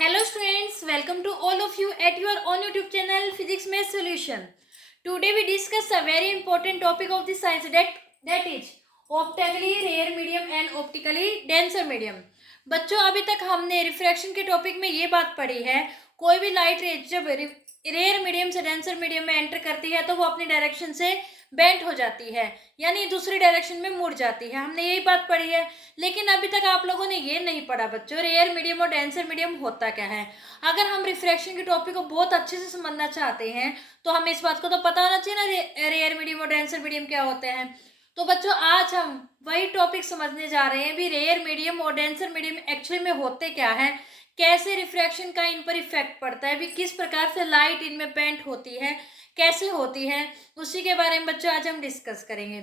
Hello students, welcome to all of you at your own YouTube channel Physics Math Solution. Today we discuss a very important topic of the science that is optically rare medium and optically denser medium. बच्चों अभी तक हमने refraction के topic में ये बात पढ़ी है, कोई भी लाइट रे जब रेयर मीडियम से डेंसर मीडियम में एंटर करती है तो वो अपनी डायरेक्शन से बेंट हो जाती है, यानी दूसरी डायरेक्शन में मुड़ जाती है। हमने यही बात पढ़ी है, लेकिन अभी तक आप लोगों ने ये नहीं पढ़ा बच्चों रेयर मीडियम और डेंसर मीडियम होता क्या है। अगर हम रिफ्रैक्शन के टॉपिक को बहुत अच्छे से समझना चाहते हैं तो हमें इस बात को तो पता होना चाहिए ना रेयर मीडियम और डेंसर मीडियम क्या होते हैं। तो बच्चों आज हम वही टॉपिक समझने जा रहे हैं भी रेयर मीडियम और डेंसर मीडियम एक्चुअली में होते क्या है, कैसे रिफ्रैक्शन का इन पर इफेक्ट पड़ता है, भी किस प्रकार से लाइट इनमें बेंट होती है, कैसे होती है, उसी के बारे में बच्चों आज हम डिस्कस करेंगे।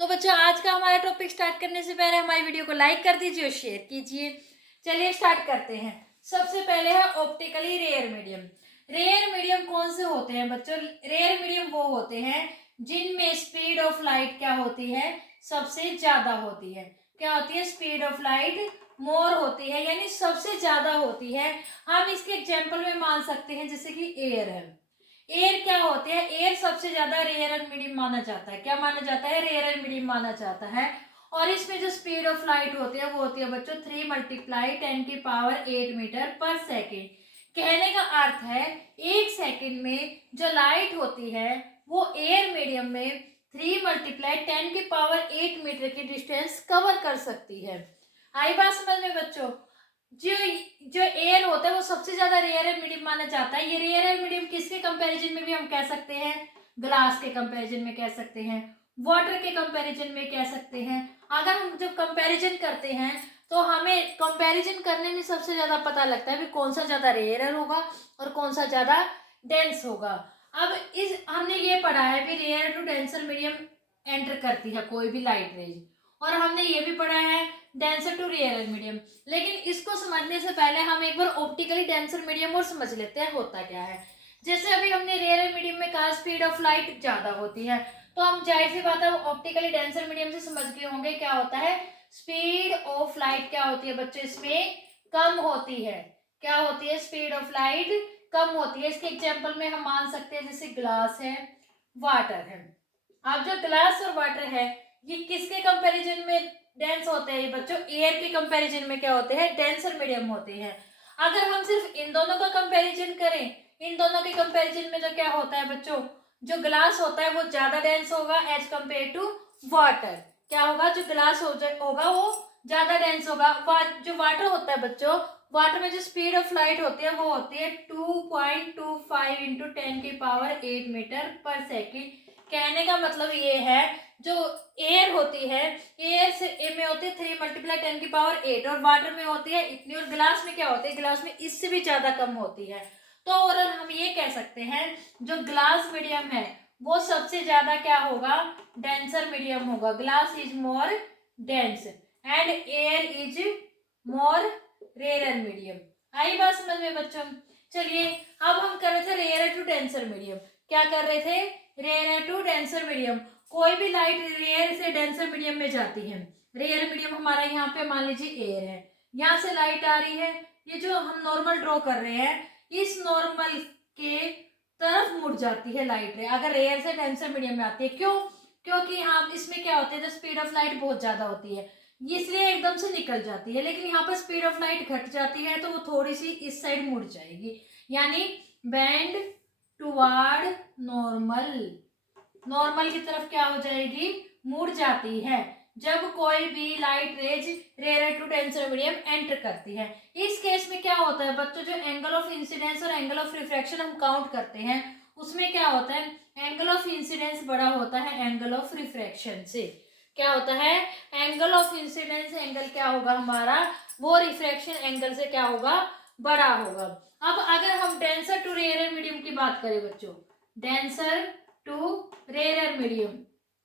तो बच्चों आज का हमारा टॉपिक स्टार्ट करने से पहले हमारी वीडियो को लाइक कर दीजिए और शेयर कीजिए। चलिए स्टार्ट करते हैं। सबसे पहले है optically rare medium. Rare medium कौन से होते हैं बच्चों? रेयर मीडियम वो होते हैं जिनमें स्पीड ऑफ लाइट क्या होती है, सबसे ज्यादा होती है। क्या होती है? स्पीड ऑफ लाइट मोर होती है, यानी सबसे ज्यादा होती है। हम इसके एग्जाम्पल में मान सकते हैं जैसे कि एयर है। एयर क्या होते हैं? एयर सबसे ज्यादा रेयर एंड मीडियम माना जाता है। क्या माना जाता है? रेयर एंड मीडियम माना जाता है। और इसमें जो स्पीड ऑफ लाइट होती है वो होती है बच्चों 3 × 10⁸ मीटर पर सेकेंड। कहने का अर्थ है एक सेकेंड में जो लाइट होती है वो एयर मीडियम में 3 × 10⁸ मीटर की डिस्टेंस कवर कर सकती है। आई बात समझ में बच्चों? जो जो एयर होता है वो सबसे ज्यादा रेयर एंड मीडियम माना जाता है। ये रेयर एंड मीडियम किसके कंपैरिजन में भी हम कह सकते हैं? ग्लास के कंपैरिजन में कह सकते हैं, वाटर के कंपैरिजन में कह सकते हैं। अगर हम जब कंपैरिजन करते हैं तो हमें कंपैरिजन करने में सबसे ज्यादा पता लगता है भी कौन सा ज्यादा रेयर होगा और कौन सा ज्यादा डेंस होगा। अब इस हमने ये पढ़ा है भी rare to denser medium enter करती है कोई भी लाइट रेज, और हमने ये भी पढ़ा है डेंसर टू रेयर मीडियम। लेकिन इसको समझने से पहले हम एक बार ऑप्टिकली डेंसर मीडियम और समझ लेते हैं होता क्या है। जैसे अभी हमने रेयर मीडियम में कहा स्पीड ऑफ लाइट ज्यादा होती है, तो हम जाहिर सी बात है ऑप्टिकली डेंसर मीडियम से समझ गए होंगे क्या होता है। स्पीड ऑफ लाइट क्या होती है बच्चों? इसमें कम होती है। क्या होती है? स्पीड ऑफ लाइट कम होती है। इसके एग्जाम्पल में हम मान सकते हैं जैसे ग्लास है, वाटर है। अब जो ग्लास और वाटर है ये किसके कंपैरिजन में डेंस होते हैं? बच्चों एयर के कंपैरिजन में क्या होते हैं? डेंसर मीडियम होते हैं। अगर हम सिर्फ इन दोनों का कंपैरिजन करें, इन दोनों के कंपैरिजन में जो क्या होता है बच्चों, जो ग्लास होता है वो ज्यादा डेंस होगा एज कंपेयर टू वाटर। क्या होगा? जो ग्लास होगा वो ज्यादा डेंस होगा। जो वाटर होता है बच्चों, वाटर में जो स्पीड ऑफ लाइट होती है वो होती है 2.25 × 10⁸ मीटर पर सेकेंड। कहने का मतलब ये है जो एयर होती है, एयर से ए में होती है 3 × 10⁸ और वाटर में होती है इतनी, और गिलास में क्या होती है? गिलास में इससे भी ज्यादा कम होती है। तो और हम ये कह सकते हैं जो ग्लास मीडियम है वो सबसे ज्यादा क्या होगा? डेंसर मीडियम होगा। Glass is more dense and air is more rare medium. आई बात समझ में बच्चों? चलिए अब हम कर रहे थे रेयर टू डेंसर मीडियम। क्या कर रहे थे? Rare to denser medium. कोई भी लाइट रेयर से डेंसर मीडियम में जाती है। रेयर मीडियम हमारा यहाँ पे मान लीजिए एयर है, यहाँ से लाइट आ रही है, ये जो हम नॉर्मल ड्रॉ कर रहे हैं इस नॉर्मल के तरफ मुड़ जाती है लाइट रे अगर रेयर से डेंसर मीडियम में आती है। क्यों? क्योंकि यहाँ इसमें क्या होता है जो स्पीड ऑफ लाइट बहुत ज्यादा होती है इसलिए एकदम से निकल जाती है, लेकिन यहाँ पर स्पीड ऑफ लाइट घट जाती है तो वो थोड़ी सी इस साइड मुड़ जाएगी, यानी बेंड टुवार्ड नॉर्मल। नॉर्मल की तरफ क्या हो जाएगी? मुड़ जाती है जब कोई भी light rays rare to denser medium enter करती है। इस केस में क्या होता है बच्चों, जो एंगल ऑफ इंसिडेंस और एंगल ऑफ रिफ्रैक्शन हम काउंट करते हैं उसमें क्या होता है? एंगल ऑफ इंसिडेंस बड़ा होता है एंगल ऑफ रिफ्रैक्शन से। क्या होता है? एंगल ऑफ इंसिडेंस एंगल क्या होगा हमारा? वो रिफ्रैक्शन एंगल से क्या होगा? बड़ा होगा। अब अगर हम डेंसर टू रेयर मीडियम की बात करें बच्चों, डेंसर टू रेयर मीडियम,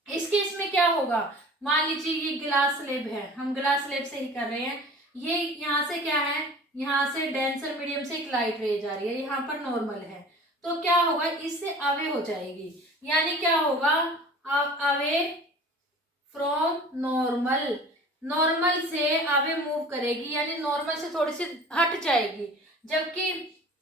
इस केस में क्या होगा? मान लीजिए ये ग्लास स्लेब है, हम ग्लास स्लेब से ही कर रहे हैं। ये यहाँ से क्या है? यहाँ से डेंसर मीडियम से एक लाइट रे जा रही है, यहाँ पर नॉर्मल है, तो क्या होगा? इससे अवे हो जाएगी, यानी क्या होगा? Away from normal. नॉर्मल से अवे मूव करेगी, यानी नॉर्मल से थोड़ी सी हट जाएगी, जबकि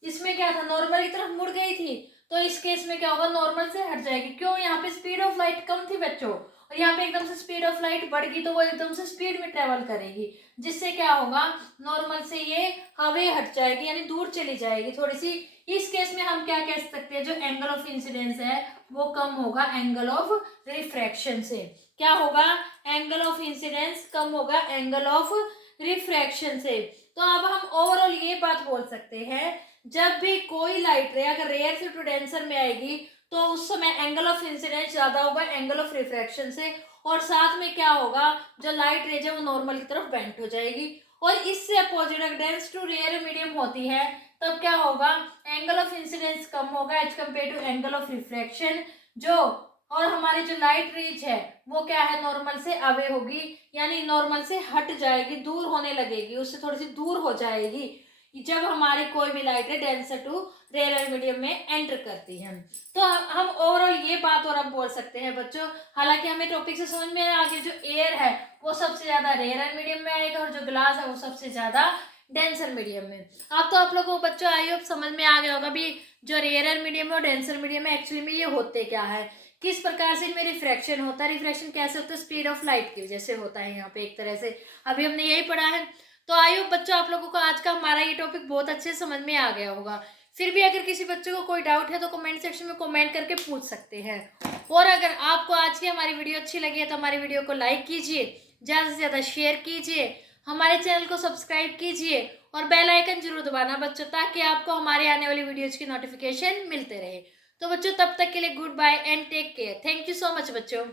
इसमें क्या था, नॉर्मल की तरफ मुड़ गई थी, तो इस केस में क्या होगा, नॉर्मल से हट जाएगी। क्यों, यहाँ पे स्पीड ऑफ लाइट कम थी बच्चों, और यहाँ पे एकदम से स्पीड ऑफ लाइट बढ़ गई, तो वो एकदम से स्पीड में ट्रेवल करेगी, जिससे क्या होगा, नॉर्मल से ये हवे हट जाएगी, यानी दूर चली जाएगी थोड़ी सी। इस केस में हम क्या कह सकते हैं, जो एंगल ऑफ इंसिडेंस है वो कम होगा एंगल ऑफ रिफ्रैक्शन से। क्या होगा, एंगल ऑफ इंसिडेंस कम होगा एंगल ऑफ रिफ्रैक्शन से। तो अब हम ओवरऑल ये बात बोल सकते हैं, जब भी कोई लाइट रे अगर रेयर से टू डेंसर में आएगी, तो उस समय एंगल ऑफ इंसिडेंस ज्यादा होगा एंगल ऑफ रिफ्रैक्शन से, और साथ में क्या होगा, जो लाइट रेज है वो नॉर्मल की तरफ बेंट हो जाएगी। और इससे अपोजिट अगर डेंस टू रेयर मीडियम होती है, तब क्या होगा, एंगल ऑफ इंसिडेंस कम होगा as compare to angle of refraction, जो और हमारी जो लाइट रेज है वो क्या है, नॉर्मल से अवे होगी, यानी नॉर्मल से हट जाएगी, दूर होने लगेगी, उससे थोड़ी सी दूर हो जाएगी जब हमारी कोई भी लाइट है डेंसर टू रेयर मीडियम में एंटर करती है। तो हम ओवरऑल ये बात और अब बोल सकते हैं बच्चों, हालांकि हमें टॉपिक से समझ में आ गया, जो एयर है वो सबसे ज्यादा रेयर मीडियम में आएगा, और जो ग्लास है वो सबसे ज्यादा डेंसर मीडियम में। अब तो आप लोगों को बच्चों आई होप समझ में आ गया होगा भी जो रेयर मीडियम है और डेंसर मीडियम है एक्चुअली में ये होते क्या है, किस प्रकार से इनमें रिफ्रैक्शन होता है, रिफ्रैक्शन कैसे होता है, स्पीड ऑफ लाइट की वजह से होता है यहाँ पे एक तरह से, अभी हमने यही पढ़ा है। तो आई होप बच्चों आप लोगों को आज का हमारा ये टॉपिक बहुत अच्छे से समझ में आ गया होगा। फिर भी अगर किसी बच्चे को कोई डाउट है तो कमेंट सेक्शन में कमेंट करके पूछ सकते हैं। और अगर आपको आज की हमारी वीडियो अच्छी लगी है तो हमारी वीडियो को लाइक कीजिए, ज़्यादा से ज़्यादा शेयर कीजिए, हमारे चैनल को सब्सक्राइब कीजिए और बेल आइकन जरूर दबाना बच्चों, ताकि आपको हमारे आने वाली वीडियोज की नोटिफिकेशन मिलते रहे। तो बच्चों तब तक के लिए good bye and take care. Thank you so much बच्चों।